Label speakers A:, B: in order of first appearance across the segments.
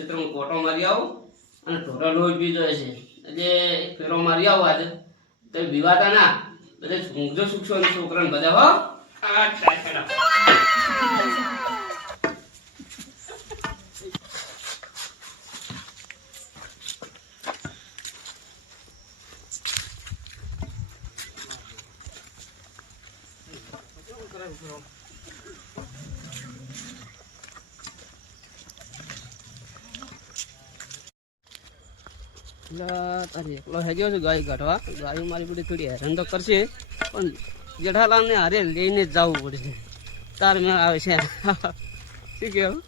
A: તો હું કોટો મારી આવું અને ઢોરો લોહી પીધો છે એટલે ફેરો મારી આવું આજે તો વિવાતા ના બધે ઊંઘજો સુખશો અને છોકરાને બધા હો આ ટાટા. હેરાન તો કરશે, પણ જેઠાલાલ ને હારે લઈને જ જવું પડશે. તાર મેળ આવે છે. શું કેવું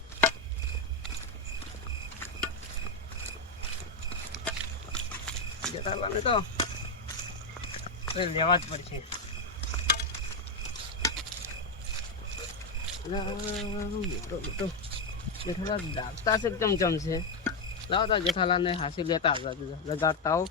A: જેઠાલાલ તો લેવા જ પડશે. મોટો મોટો જેઠાલાલ ડાકતા છે ચમચમ છે? લાવતા જેઠાલાલ ને હાસી લેતા લગાડતા આવો.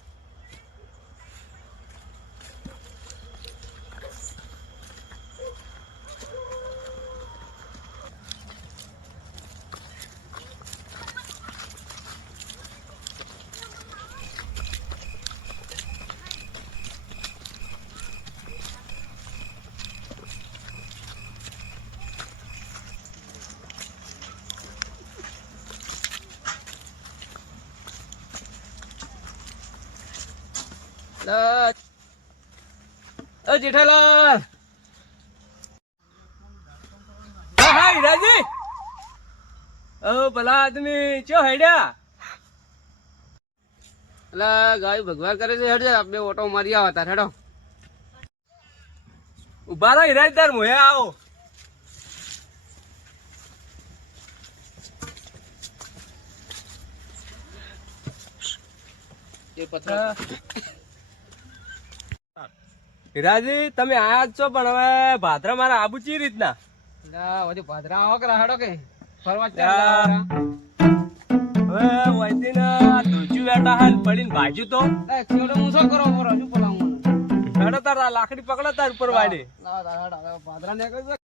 A: ઓ જેઠાલાલ.
B: હા હીરાજી ઓ ભલા આદમી ચો હેડ્યા?
A: અલા ગાય ભગવાન કરે છે હેડજે આપણે ઓટો મારી આવા તાર હેડો.
B: ઊભા રહો હીરાજી તાર મોહે આવો.
A: એ પથરા.
B: હીરાજી તમે આયા જ છો પણ હવે ભાદરા મારા આબુ ચી રીતના?
A: વધી ભાદરા આવો કે હેડો કે? ફરવા ચાલ
B: હવે વૈતી ને ધોચું હાલ પડીને ભાજ્યું તો.
A: એ હું શું કરો પર હજુ પલાવું
B: હેડો તાર લાકડી પકડો તાર ઉપર વાડી
A: લાવ તાર ભાદરા ને કહી દે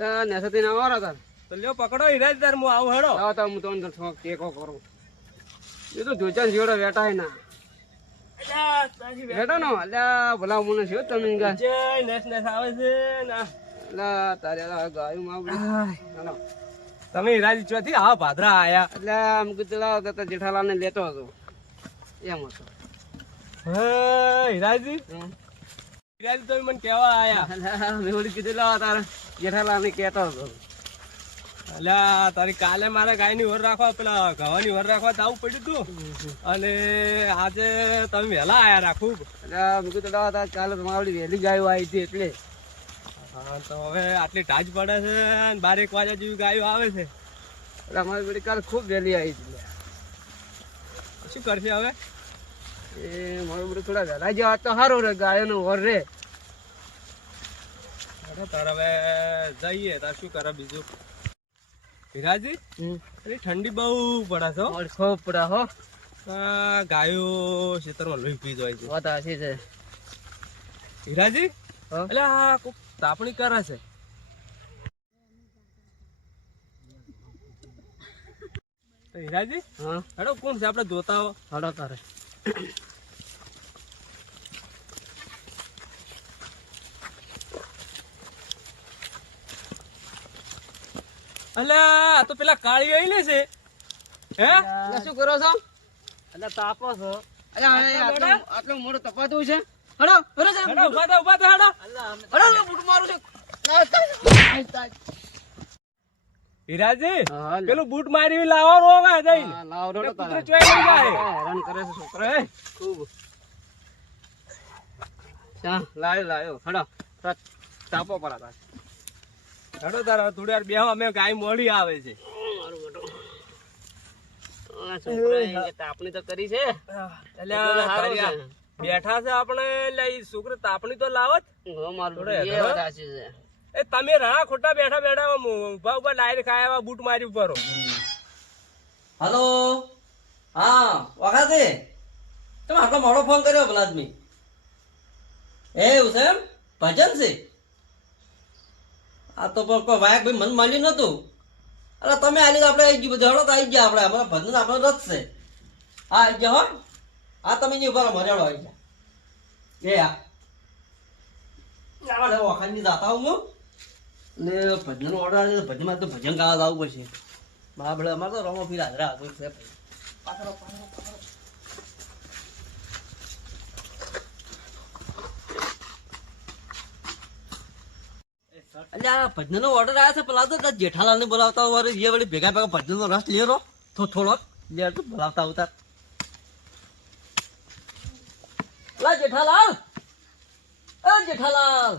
A: ના આવો તાર.
B: તો લ્યો પકડો હીરાજી તાર હું આવું હેડો.
A: તાર હું તમને ટેકો કરું. એ તો જોચા જીવડો વેટાય ના. હેડો નો અલ્યા ભલા મને છે તમે ગા
B: જય નેસ નેસ આવે છે ના.
A: અલ્યા તારે આ ગાયું માં
B: તમે હીરાજી ચોથી આ ભાદરા આયા.
A: એટલે આમ કીધું લાવ તો જેઠાલાલ ને લેતો હતો. એમ હતો.
B: હે હિરાજી
A: હમ.
B: તમે મને કેવા આયા.
A: મેં ઓલી કીધું લાવ તારે જેઠાલાલ ને કેતો હતો.
B: અલ્યા તારી કાલે મારે ગાયની વર રાખવા પેલા ઘવાની વર રાખવા જવું પડ્યું તું. અને આજે તમે વહેલા આયા રાખું.
A: એટલે મેં કીધું લાવ તાર કાલે તમારી વહેલી ગાયો આવી હતી એટલે.
B: હા તો હવે આટલી ટાજ પડે છે અને બાર એક વાગ્યા જેવી ગાયો આવે છે.
A: એટલે અમારી બેટી કાલે ખૂબ વહેલી આવી હતી.
B: શું કરશે હવે?
A: એ મારું બધું થોડા વહેલા જવા તો સારું રે ગાયો નો વર રે.
B: તાર હવે જઈએ તાર શું કરે બીજું? હીરાજી અરે ઠંડી બહુ પડે છો હો.
A: ખૂબ પડા હો.
B: ગાયો ખેતરમાં લોહી પી જાય છે.
A: વાત આછી છે.
B: હીરાજી એટલે આ કોક તાપણી કરે છે. હિરાજી હીરાજી
A: હા.
B: હેડો કોણ છે? આપણે જોતા હો.
A: હડો તારે.
B: આ તો પેલા કાળી આવી લે છે. હે?
A: શું કરો છો?
B: એટલે તાપો છો.
A: અલ્યા હવે આટલો આટલો મોટો તપાતું છે. હડો હડો સાહેબ
B: હેડો ઊભા થા ઊભા થા હેડો.
A: હડો હડો, બૂટ મારું છે.
B: હીરાજી
A: હા,
B: પેલું બૂટ મારી લાવો રોવા જઈને.
A: હા, લાવ રડો
B: કૂતરો ચોઈ લઈ જાય.
A: હેરાન કરે છે છોકરો એ ખૂબ. ચા લાયો લાયો. હડો તાપો પર હતા
B: હેડો તારા થોડી વાર બેહો અમે ગાય મોડી આવે છે.
A: મારું બેટો આ છોકરાએ તાપણી તો કરી છે.
B: એટલે
A: છોકરો હારો
B: તારી આ
A: છે.
B: બેઠા છે આપણે એટલે ઈ તાપણી તો લાવત
A: હો, મારું
B: થોડો
A: બેટો, એ
B: હેઠળ.
A: વાત સાચી છે.
B: એ તમે રાણા ખોટા બેઠા બેઠા ઊભા ઊભા ડાયરેક્ટ ખાયા બૂટ મારી ઉપર
C: હલો. હા વખાતે તમે આટલો મોડો ફોન કર્યો ભલા એ એવું છે ભજન છે? આ તો પણ વાયક ભાઈ મન માન્યું નતું. અરે તમે આલી આપણે આવી ગયું, બધું તો આવી ગયા આપણે. અમારા ભજન આપણો છે. હા આવી ગયા હો. હા, તમે નહીં ઊભા રહો આવી ગયા. એ હા આપણે વખાણની જાતા ભજન ઓર્ડર આવે તો ભજન ગાવા જવું પડશે. બાબડે અમારે તો રમો ફીર હાજરા હતું છે પાછળ અલ્યા ભજન નો ઓર્ડર આવ્યો છે, પેલા તો જેઠાલાલ ને બોલાવતા હોય એ વળી ભેગા ભેગા ભજન નો રસ લેરો તો થોડો લે તો બોલાવતા આવતા લા જેઠાલાલ! એ જેઠાલાલ!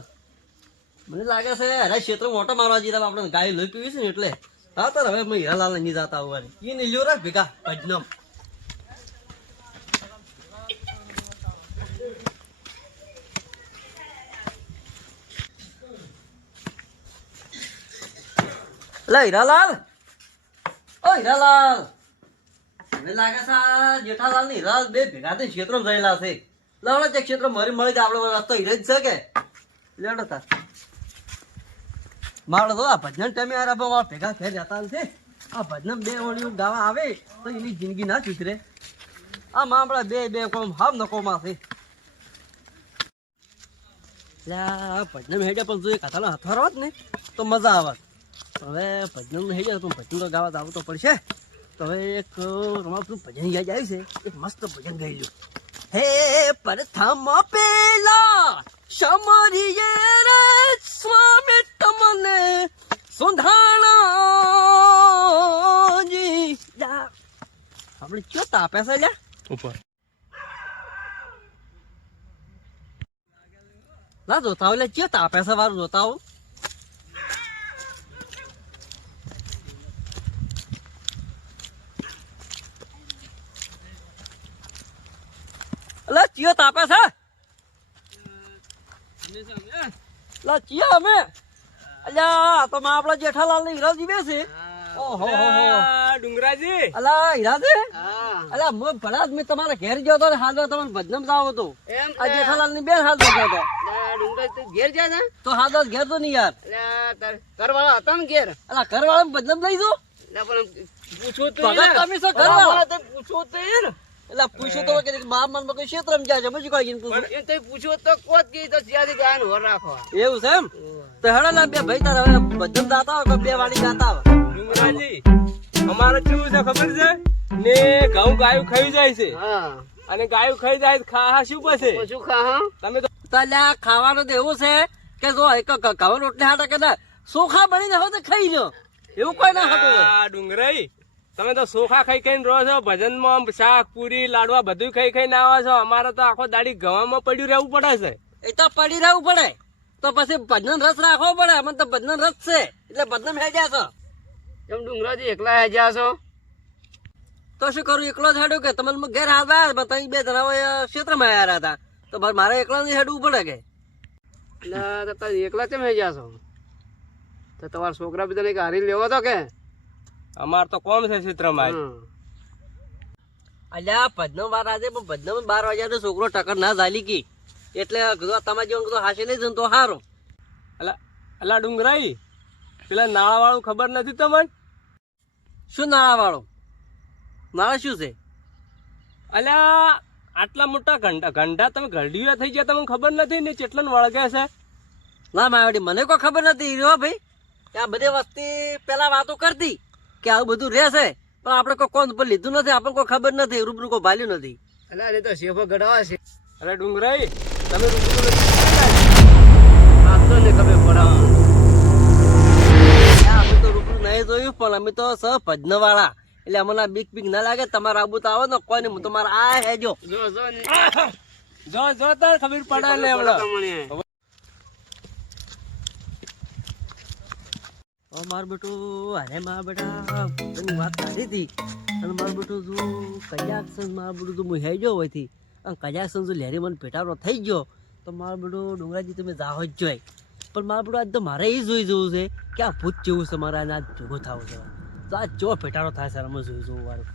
C: મને લાગે છે, અરે ક્ષેત્ર મોટો મારવા જઈએ આપણે ગાય લઈ પીવી છે ને એટલે. હા, તો હવે મેં હીરાલાલ નહીં જતા હોવાની એ નહીં લ્યો ભેગા ભજનમ. લે હીરાલાલ ઓ હીરાલાલ મને લાગે છે આ જેઠાલાલ ને હીરાલાલ બે ભેગા થઈને ક્ષેત્રો ગયેલા છે લાવડે જે ક્ષેત્ર મરી મળી જાય આપણો રસ્તો હીરે જ છે કે લેડો તાર મારો તો આ ભજન ટાઈમે આ રાબા ભેગા ઘેર જતા છે આ ભજન બે ઓળીઓ ગાવા આવે તો એની જિંદગી ના સુધરે આ મામડા બે બે કોમ હામ નકોમાં છે ભજન હેડે પણ જો એક હાથાનો હોત ને તો મજા આવત હવે ભજન હેડે તો ભજન તો ગાવા આવતો પડશે. તો હવે એક રમાતું ભજન યાદ આવ્યું છે. એક મસ્ત ભજન ગાઈ હે પ્રથમ પેલા સમરીએ રે સ્વામી તમને સુધાણા જા. આપણે ચો તાપે છે લ્યા?
B: ઉપર.
C: ના જોતા હોય એટલે ચો તાપે છે? વારું જોતા હો અલા ચિયો તાપે છે? લા ચિયો અમે? અલ્યા આ તો માં આપણા જેઠાલાલ ને હીરાજી બેસે. ઓહો
B: ડુંગરાજી?
C: અલા હીરાજી? અલા મો ભલા મેં તમારા ઘેર ગયો તો ને હાલ તમને બદનામ જાવ હતો. આ જેઠાલાલની બેન હાલ ગયો હતો
A: ઘેર જા? ને
C: તો હાલ ઘેર તો નહીં યાર.
A: કરવાળા હતા ને ઘેર.
C: અલા ઘર વાળા બદનામ લઈ
A: પણ પૂછવું તો
C: તમે શું ઘરવાળા?
A: તે
C: એટલે પૂછ્યું તો કે મા મન કોઈ ક્ષેત્ર જાય છે પછી કોઈ પૂછું
A: એ તો પૂછવું તો કોત કી તો જ્યાંથી ગાયન હોર રાખવા.
C: એવું છે એમ? તો હેડો ના બે ભાઈ તારા હવે બદનામ જાતા હોય બે વાળી જાતા હોય
B: ડુંગરાજી અમારે કેવું છે ખબર છે? ને ઘઉં ગાયું ખાઈ જાય છે.
A: હા.
B: અને ગાયું ખાઈ જાય ખાહા શું પછી?
A: શું ખાહા?
B: તમે તો
C: ખાવાનું તો એવું છે કે જો એક ઘઉં રોટલી હાટા કે ના સોખા બનીને હોય તો ખાઈ લો એવું કોઈ ના હતું
B: ડુંગરાઈ તમે તો સોખા ખાઈ ખાઈને રહો છો ભજનમાં શાક પૂરી લાડવા બધું ખાઈ ખાઈને આવો છો. અમારે તો આખો દાડી ગવામાં પડ્યું રહેવું પડે છે.
C: એ તો પડી રહેવું પડે. તો પછી ભજન રસ રાખવો પડે. અમને તો ભજન રસ છે. એટલે ભજન હેડ્યા છો.
A: એમ ડુંગરાજી એકલા હેજ્યા છો?
C: તો શું કરું? એકલો જ હેડું કે? તમે ઘેર આવ્યા તમે બે જણા ક્ષેત્રમાં આવ્યા હતા. તો મારે એકલા નહીં હેડવું પડે કે?
A: એટલે એકલા કેમ હેજ્યા છો? તો તમારા છોકરા બધાને એક હારી લેવો તો કે?
B: અમાર તો કોમ છે ચિત્રમાં.
C: અલ્યા ભજનો બાર આજે પણ ભજનો બાર વાગ્યા તો છોકરો ટક્કર ના ઝાલી કી. એટલે તમારે જેવું કીધું હાશે નહીં તો સારું
B: અલા અલા ડુંગરાઈ પેલા નાળા વાળું ખબર નથી તમને?
C: શું નાળા વાળો નાળા શું છે?
B: અલ્યા આટલા મોટા ઘંટા ઘંટા તમે ઘડિયા થઈ ગયા તમને ખબર નથી ને ચેટલા વળગે છે?
C: ના માવડી મને કોઈ ખબર નથી. રહ્યો ભાઈ કે આ બધી વસ્તી પેલા વાતો કરતી. કે આવું બધું રહેશે. પણ આપણે કોઈ કોણ પર લીધું નથી આપણને કોઈ ખબર નથી રૂબરૂ કોઈ ભાલ્યું નથી.
A: એટલે અરે તો શેફો ગઢવા છે.
B: અરે ડુંગરાઈ તમે રૂબરૂ નથી
A: ને ખબર પડાવ
C: આ અમે તો રૂબરૂ નહીં જોયું પણ અમે તો સ ભજનવાળા. એટલે અમને બીક બીક ના લાગે તમારા આબુ તો આવો ને કોઈ નહીં હું તમારા આ હેજો
A: જો જો
B: જો જો તાર ખબર પડે ને હમણાં
A: તમને
C: ઓ મારું બેટું, અરે મારા બેટા તને વાત કરી હતી. અને મારું બેટું જો કજાક છે મારું બેટું જો હું હેજો હોયથી, અને કજાક છે જો લેરી મને પેટારો થઈ ગયો, તો મારું બેટું ડુંગરાજી તમે જાઓ જ જોઈ. પણ મારું બેટું આજ તો મારે એ જોઈ જવું છે કે આ ભૂત જેવું છે મારે આજ ભેગો થવું છે. તો આ ચો પેટારો થાય છે રમત જોઈ જવું વાળું.